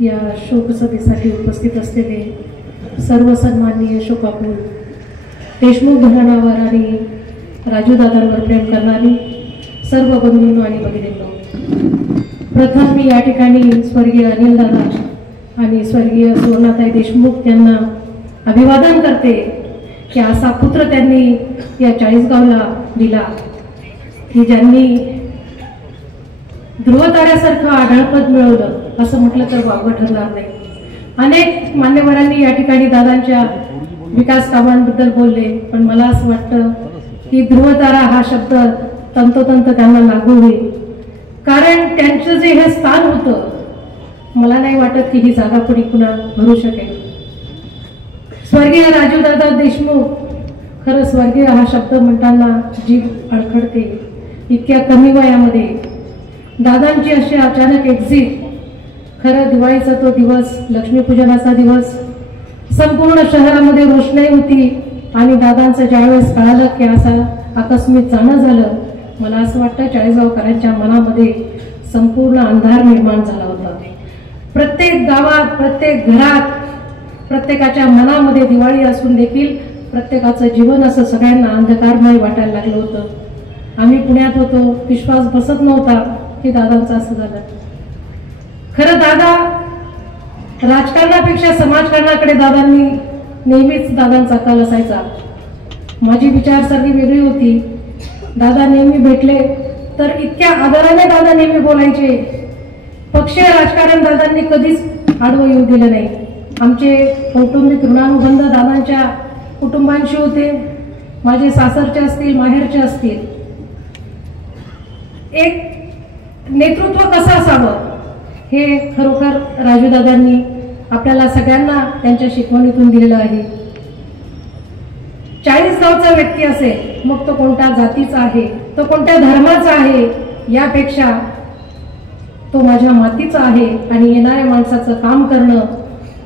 या शोकसभेसाठी उपस्थित असलेले सर्व सन्माननीय शोकाकुल देशमुख घराण्यावर आणि राजूदादांवर प्रेम करणारी सर्व बंधूंनो आणि भगिनींनो, प्रथम मी या ठिकाणी स्वर्गीय अनिल दादा आणि स्वर्गीय सुवर्णाताई देशमुख यांना अभिवादन करते की असा पुत्र त्यांनी या चाळीसगावला दिला की ज्यांनी ध्रुवताऱ्यासारखं आढळपद मिळवलं असं म्हटलं तर वावगं ठरणार नाही। अनेक मान्यवरांनी या ठिकाणी दादांच्या विकास कामांबद्दल बोलले, पण मला असं वाटतं की ध्रुवतारा हा शब्द तंतोतंत त्यांना लागू होईल, कारण त्यांचं जे हे स्थान होतं मला नाही वाटत की ही जागा पुढे पुन्हा भरू शकेल। स्वर्गीय राजूदादा देशमुख, खरं स्वर्गीय हा शब्द म्हणताना जीभ अडखडते। इतक्या कमी वयामध्ये दादांची अशी अचानक एक्झिट, खरं दिवाळीचा तो दिवस, लक्ष्मीपूजनाचा दिवस, संपूर्ण शहरामध्ये रोषणाई होती आणि दादांचं ज्यावेळेस कळालं की असं आकस्मिक जाणं झालं, मला असं वाटतं चाळीसगावकरांच्या मनामध्ये संपूर्ण अंधार निर्माण झाला होता। प्रत्येक गावात, प्रत्येक घरात, प्रत्येकाच्या मनामध्ये दिवाळी असून देखील प्रत्येकाचं जीवन असं सगळ्यांना अंधकारमय वाटायला लागलं होतं। आम्ही पुण्यात होतो, विश्वास बसत नव्हता की दादांचं असं झालं। खरं दादा राजकारणापेक्षा समाजकारणाकडे दादांनी नेहमीच दादांचा कल असायचा। माझी विचारसरणी वेगळी होती, दादा नेहमी भेटले तर इतक्या आदराने दादा नेहमी बोलायचे। पक्षीय राजकारण दादांनी कधीच आडवं येऊ दिलं नाही। आमचे कौटुंबिक ऋणानुबंध दादांच्या कुटुंबांशी होते, माझे सासरचे असतील, माहेरचे असतील। एक नेतृत्व कसं असावं हे खरोखर राजूदादांनी आपल्याला सगळ्यांना त्यांच्या शिकवणीतून दिलेलं आहे। चाळीसगावचा व्यक्ती असेल, मग तो कोणत्या जातीचा आहे, तो कोणत्या धर्माचा आहे, यापेक्षा तो माझ्या मातीचा आहे आणि येणाऱ्या माणसाचं काम करणं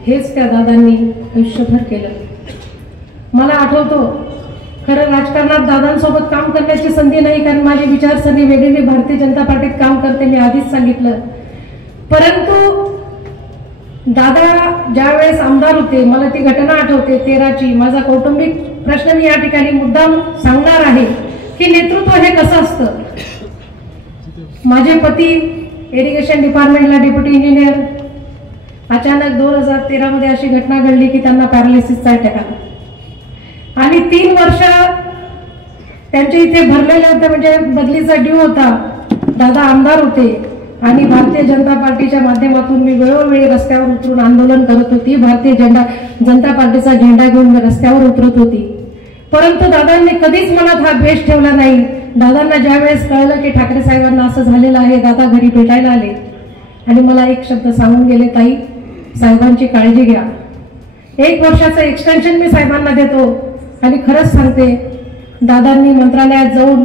हेच त्या दादांनी आयुष्यभर केलं। मला आठवतो, खरं राजकारणात दादांसोबत काम करण्याची संधी नाही, कारण माझी विचारसरणी वेगळी, मी भारतीय जनता पार्टीत काम करते, मी आधीच सांगितलं। परंतु दादा ज्यावेळेस आमदार होते, मला ती घटना आठवते 13ची। माझा कौटुंबिक प्रश्न मी या ठिकाणी मुद्दाम सांगणार आहे की नेतृत्व हे कसं असतं। माझे पती इरिगेशन डिपार्टमेंटला डेप्युटी इंजिनियर, अचानक 2013 मध्ये अशी घटना घडली की त्यांना पॅरालिसिसचा अटॅक आला आणि 3 वर्ष त्यांच्या इथे भरलेले होते, म्हणजे बदलीचा ड्यू होता। दादा आमदार होते आणि भारतीय जनता पार्टीच्या माध्यमातून मी वेळोवेळी रस्त्यावर उतरून आंदोलन करत होती, भारतीय जनता पार्टीचा झेंडा घेऊन मी रस्त्यावर उतरत होती। परंतु दादांनी कधीच मनात हा द्वेष ठेवला नाही। दादांना ज्यावेळेस कळलं की ठाकरे साहेबांना असं झालेलं आहे, दादा घरी भेटायला आले आणि मला एक शब्द सांगून गेले, ताई साहेबांची काळजी घ्या। 1 वर्षाचं एक्सटेन्शन मी साहेबांना देतो आणि खरंच सांगते, दादांनी मंत्रालयात जाऊन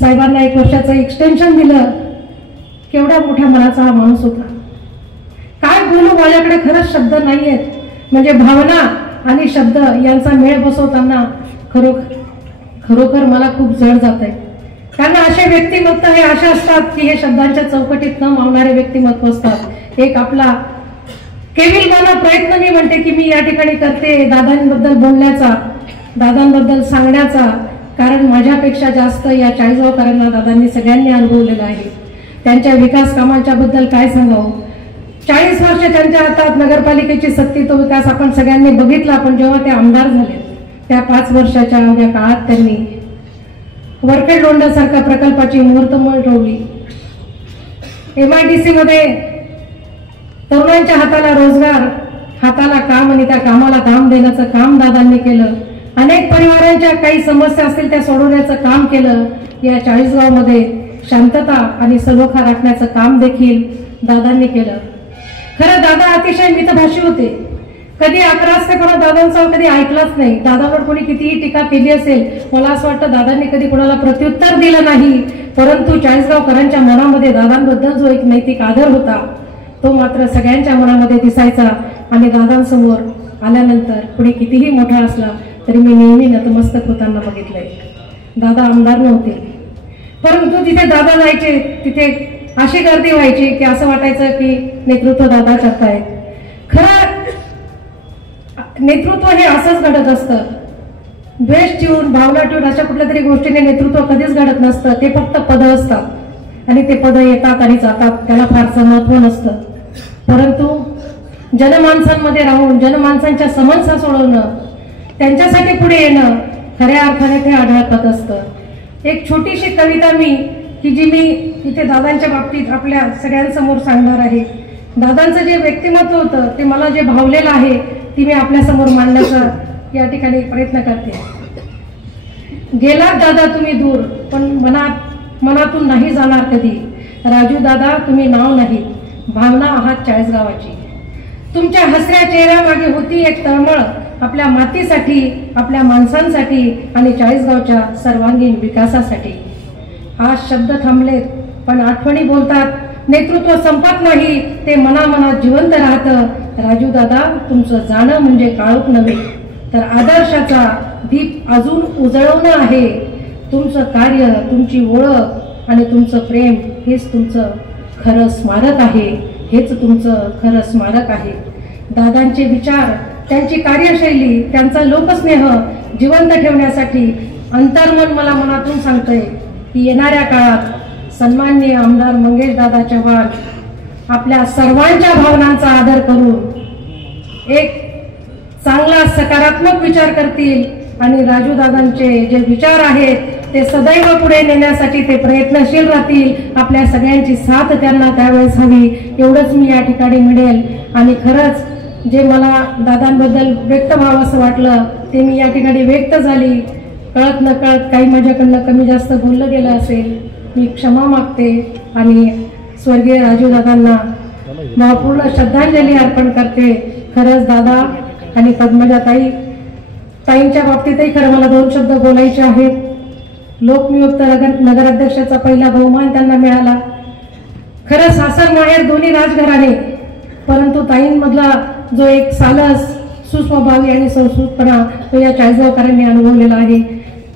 साहेबांना 1 वर्षाचं एक्सटेन्शन दिलं। केवढ्या मोठ्या मनाचा हा माणूस होता। काय बोलू, माझ्याकडे खरंच शब्द नाहीयेत, म्हणजे भावना आणि शब्द यांचा मेळ बसवताना खरोखर मला खूप जड जात आहे। कारण असे व्यक्तिमत्व हे असे असतात की हे शब्दांच्या चौकटीत न मावणारे व्यक्तिमत्व असतात। एक आपला केविलवाना प्रयत्न मी म्हणते की मी या ठिकाणी करते दादांबद्दल बोलण्याचा, दादांबद्दल सांगण्याचा, कारण माझ्यापेक्षा जास्त या चाळीसगावकरांना दादांनी सगळ्यांनी अनुभवलेलं आहे। त्यांच्या विकास कामांच्या बद्दल काय सांगावं। 40 वर्ष त्यांच्या हातात नगरपालिकेची सत्ती, तो विकास आपण सगळ्यांनी बघितला। पण जेव्हा ते आमदार झाले त्या 5 वर्षाच्या या काळात त्यांनी वरखेड लोंढासारख्या प्रकल्पाची मुहूर्तमेढ रोवली। MIDC मध्ये तरुणांच्या हाताला रोजगार, हाताला काम आणि त्या कामाला काम देण्याचं काम दादांनी केलं। अनेक परिवारांच्या काही समस्या असतील त्या सोडवण्याचं काम केलं। या चाळीसगावमध्ये शांतता आणि सलोखा राखण्याचं काम देखील दादांनी केलं। खरं दादा अतिशय मितभाषी होते, कधी आक्रमकपणा दादांचा कधी ऐकलाच नाही। दादावर कोणी कितीही टीका केली असेल, मला असं वाटतं दादांनी कधी कोणाला प्रत्युत्तर दिलं नाही, परंतु चाळीसगावकरांच्या मनामध्ये दादांबद्दल जो एक नैतिक आदर होता तो मात्र सगळ्यांच्या मनामध्ये दिसायचा। आणि दादांसमोर आल्यानंतर पुढे कितीही मोठा असला तरी मी नेहमी नतमस्तक होताना बघितलंय। दादा आमदार नव्हते, परंतु जिथे दादा जायचे तिथे अशी गर्दी व्हायची की असं वाटायचं की नेतृत्व दादा करतायत. खरं नेतृत्व हे असंच घडत असतं. द्वेष ठेवून, भावना ठेवून अशा कुठल्या तरी गोष्टीने नेतृत्व कधीच घडत नसतं. ते फक्त पद असतात आणि ते पद येतात आणि जातात, त्याला फारसं महत्व नसतं. परंतु जनमानसांमध्ये राहून जनमानसांच्या समस्या सोडवणं, त्यांच्यासाठी पुढे येणं खऱ्या अर्थाने ते आढळत असतं. एक छोटीशी कविता की जी मी इथे दादांच्या बाबतीत आपल्या सगळ्यांसमोर सांगणार आहे. दादांचं जे व्यक्तिमत्व होतं ते मला जे भावलेलं आहे ती मी आपल्यासमोर मांडण्याचा या ठिकाणी प्रयत्न करते. गेलात दादा तुम्ही दूर, पण मनातून नाही जाणार कधी. राजू दादा तुम्ही नाव नाही, भावना आहात चाळीसगावाची. तुमच्या हसऱ्या चेहऱ्यामागे होती एक तळमळ आपल्या मातीसाठी, आपल्या माणसांसाठी आणि चाळीसगावच्या सर्वांगीण विकासासाठी. आज शब्द थांबलेत पण आठवणी बोलतात. नेतृत्व संपत नाही, ते मनामनात जिवंत राहतं. राजू दादा तुमचं जाणं म्हणजे काळोख नव्हे, तर आदर्शाचा दीप अजून उजळवणं आहे. तुमचं कार्य, तुमची ओळख आणि तुमचं प्रेम हेच तुमचं खरं स्मारक आहे. हेच तुमचं खरं स्मारक आहे. दादांचे विचार, त्यांची कार्यशैली, त्यांचा लोकस्नेह जिवंत ठेवण्यासाठी अंतर्मन मला मनातून सांगतंय की येणाऱ्या काळात सन्माननीय आमदार मंगेश दादा चव्हाण आपल्या सर्वांच्या भावनांचा आदर करून एक चांगला सकारात्मक विचार करतील आणि राजू दादांचे जे विचार आहेत ते सदैव पुढे नेण्यासाठी ते प्रयत्नशील राहतील. आपल्या सगळ्यांची साथ त्यांना त्यावेळेस हवी, एवढंच मी या ठिकाणी म्हणेल. आणि खरंच जे मला दादांबद्दल व्यक्त व्हावं असं वाटलं ते मी या ठिकाणी व्यक्त झाली. कळत न कळत काही माझ्याकडनं कमी जास्त बोललं गेलं असेल, मी क्षमा मागते आणि स्वर्गीय राजू दादांना भावपूर्ण श्रद्धांजली अर्पण करते. खरंच दादा आणि ताईंच्या बाबतीतही खरं मला 2 शब्द बोलायचे आहेत. लोकनियुक्त नगराध्यक्षाचा पहिला बहुमान त्यांना मिळाला. खरं सासर माहेर दोन्ही राजघराणे, परंतु ताईंमधला जो एक सालस, सुस्वभावी आणि संस्कृतपणा तो या चाळीसगावकरांनी अनुभवलेला आहे.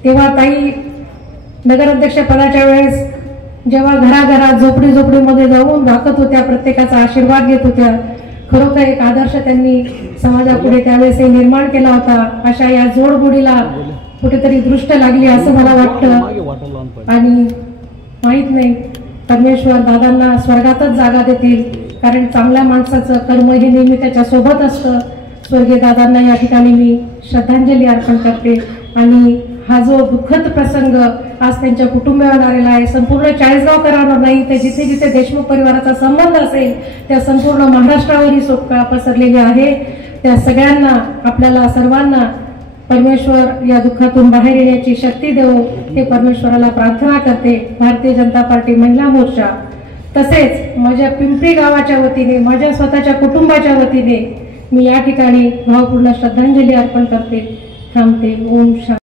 तेव्हा ताई नगराध्यक्ष पदाच्या वेळेस जेव्हा घराघरात झोपडीमध्ये जाऊन राखत होत्या, प्रत्येकाचा आशीर्वाद घेत होत्या. खरोखर एक आदर्श त्यांनी समाजापुढे त्यावेळेस निर्माण केला होता. अशा या जोडगोडीला कुठेतरी दृष्ट लागली असं मला वाटतं. आणि माहित नाही, परमेश्वर दादांना स्वर्गातच जागा देतील, कारण चांगल्या माणसाचं कर्म हे नेहमी त्याच्या सोबत असतं. स्वर्गीय दादांना या ठिकाणी मी श्रद्धांजली अर्पण करते. आणि हा जो दुःखद प्रसंग आज त्यांच्या कुटुंबावर आलेला आहे, संपूर्ण चाळीसगावकरांवर नाही तर जिथे जिथे देशमुख परिवाराचा संबंध असेल त्या संपूर्ण महाराष्ट्रावरही शोककळा पसरलेली आहे. त्या सगळ्यांना, आपल्याला सर्वांना परमेश्वर या दुःखातून बाहेर येण्याची शक्ती देवो हे परमेश्वराला प्रार्थना करते. भारतीय जनता पार्टी महिला मोर्चा तसेच माझ्या पिंपरी गावाच्या वतीने, माझ्या स्वतःच्या कुटुंबाच्या वतीने मी या ठिकाणी भावपूर्ण श्रद्धांजली अर्पण करते. थांबते. ओम शांती.